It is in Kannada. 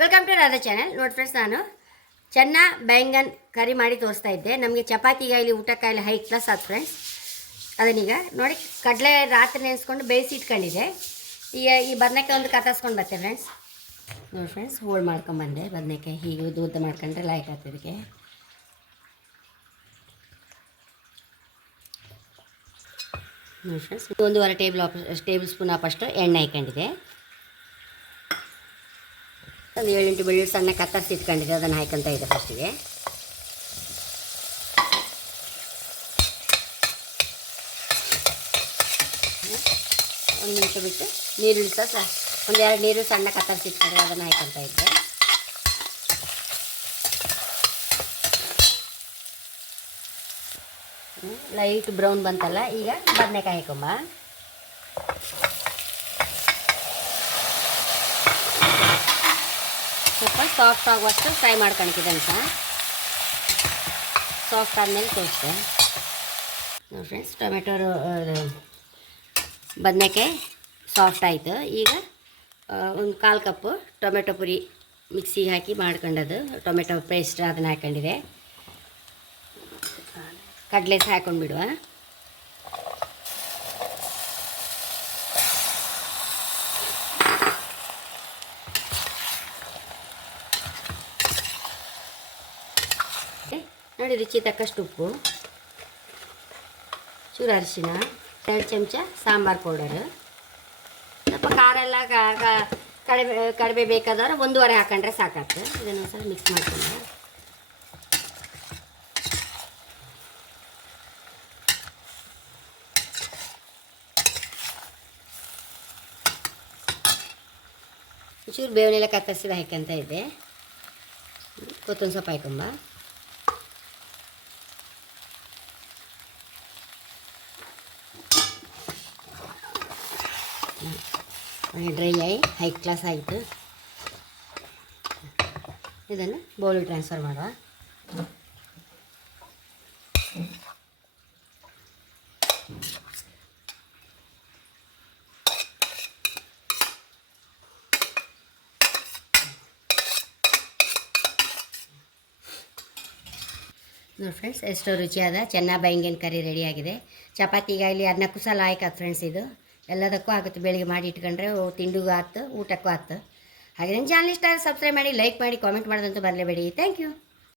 Welcome to Radha channel. ನೋಡಿ ಫ್ರೆಂಡ್ಸ್, ನಾನು ಚೆನ್ನ ಬ್ಯಾಂಗನ್ ಕರಿ ಮಾಡಿ ತೋರಿಸ್ತಾ ಇದ್ದೆ. ನಮಗೆ ಚಪಾತಿಗಾಗಲಿ ಊಟಕ್ಕಾಗಲಿ ಹೈ ಕ್ಲಾಸ್ ಆದ ಫ್ರೆಂಡ್ಸ್. ಅದನ್ನೀಗ ನೋಡಿ, ಕಡಲೆ ರಾತ್ರಿ ನೆನೆಸ್ಕೊಂಡು ಬೇಯಿಸಿ ಇಟ್ಕೊಂಡಿದ್ದೆ. ಈಗ ಈ ಬದನೆಕಾಯಿ ಒಂದು ಕತ್ತರಿಸ್ಕೊಂಡು ಬರ್ತೆ ಫ್ರೆಂಡ್ಸ್. ನೋಡಿ ಫ್ರೆಂಡ್ಸ್, ಹೋಳು ಮಾಡ್ಕೊಂಬಂದೆ. ಬದನೆಕಾಯಿ ಹೀಗೆ ಉದ್ದ ಮಾಡ್ಕೊಂಡ್ರೆ ಲೈಕ್ ಆಗ್ತದೆ ಇದಕ್ಕೆ. ನೋಡಿ ಫ್ರೆಂಡ್ಸ್, 1.5 ಟೇಬಲ್ ಸ್ಪೂನ್ ಅಷ್ಟು ಎಣ್ಣೆ ಹಾಕೊಂಡಿದೆ. ಒಂದು 7-8 ಬೆಳ್ಳುಳ್ಳಿ ಸಣ್ಣ ಕತ್ತರಿಸಿ ಇಟ್ಕೊಂಡಿದ್ದೆ, ಅದನ್ನು ಹಾಕೊಂತ ಇದೆ ಫಸ್ಟಿಗೆ. ಒಂದು ನಿಮಿಷ ಬಿಟ್ಟು ನೀರುಳ್ಳಿ ಒಂದು 2 ನೀರು ಸಣ್ಣ ಕತ್ತರಿಸಿ ಇಟ್ಕೊಂಡ್ರೆ ಅದನ್ನು ಹಾಕೊಂತ ಇದ್ದೆ. ಲೈಟ್ ಬ್ರೌನ್ ಬಂತಲ್ಲ, ಈಗ ಬದನೆಕಾಯಿ ಹಾಕೊಂಬ. ಸ್ವಲ್ಪ ಸಾಫ್ಟ್ ಆಗುವಷ್ಟು ಫ್ರೈ ಮಾಡ್ಕೊಳ್ತಿದ್ದೆ ಅಂತ. ಸಾಫ್ಟ್ ಆದಮೇಲೆ ತೋರಿಸ್ದೆ. ನೋಡಿ ಫ್ರೆಂಡ್ಸ್, ಬದನೆಕಾಯಿ ಸಾಫ್ಟ್ ಆಯಿತು. ಈಗ ಒಂದು 1/4 ಕಪ್ಪು ಟೊಮೆಟೊ ಪುರಿ ಮಿಕ್ಸಿಗೆ ಹಾಕಿ ಮಾಡ್ಕೊಂಡದು ಟೊಮೆಟೊ ಪೇಸ್ಟ್ ಅದನ್ನು ಹಾಕೊಂಡಿದೆ. ಕಡಲೆ ಸಹ ಹಾಕೊಂಡು ಬಿಡುವ. ನೋಡಿ, ರುಚಿ ತಕ್ಕಷ್ಟು ಉಪ್ಪು, ಚೂರು ಅರಿಶಿನ, 2 ಚಮಚ ಸಾಂಬಾರು ಪೌಡರು. ಸ್ವಲ್ಪ ಖಾರ ಎಲ್ಲ ಕಡಿಮೆ ಬೇಕಾದವ್ರು 1.5 ಹಾಕೊಂಡ್ರೆ ಸಾಕಾಗ್ತದೆ. ಇದನ್ನು ಒಂದ್ಸಲ ಮಿಕ್ಸ್ ಮಾಡ್ಕೊಂಡ್ರೆ ಚೂರು ಬೇವನೆಲ್ಲ ಕತ್ತರಿಸಿದ ಹಾಕಂತ ಇದೆ. ಕೊತ್ತಂಬರಿ ಸೊಪ್ಪು ಹಾಕೊಂಬ. ಡ್ರೈ ಆಗಿ ಹೈ ಕ್ಲಾಸ್ ಆಯಿತು. ಇದನ್ನು ಬೌಲಿಗೆ ಟ್ರಾನ್ಸ್ಫರ್ ಮಾಡುವ. ನೋಡಿ ಫ್ರೆಂಡ್ಸ್, ಎಷ್ಟೋ ರುಚಿಯಾದ ಚೆನ್ನ ಬ್ಯಾಂಗನ್ ಕರಿ ರೆಡಿಯಾಗಿದೆ. ಚಪಾತಿಗಾಗಲಿ ಅನ್ನಕ್ಕೂ ಸಹ ಲಾಯ್ಕ್ ಆಯ್ತು ಫ್ರೆಂಡ್ಸ್. ಇದು ಎಲ್ಲದಕ್ಕೂ ಆಗುತ್ತೆ. ಬೆಳಿಗ್ಗೆ ಮಾಡಿ ಇಟ್ಕೊಂಡ್ರೆ ತಿಂಡಿಗೂ ಆಯ್ತು, ಊಟಕ್ಕೂ ಆಯ್ತು. ಹಾಗೆ ನನ್ನ ಚಾನಲ್ ಇಷ್ಟ ಸಬ್ಸ್ಕ್ರೈಬ್ ಮಾಡಿ, ಲೈಕ್ ಮಾಡಿ, ಕಾಮೆಂಟ್ ಮಾಡೋದಂತೂ ಬರಲೇಬೇಡಿ. Thank you.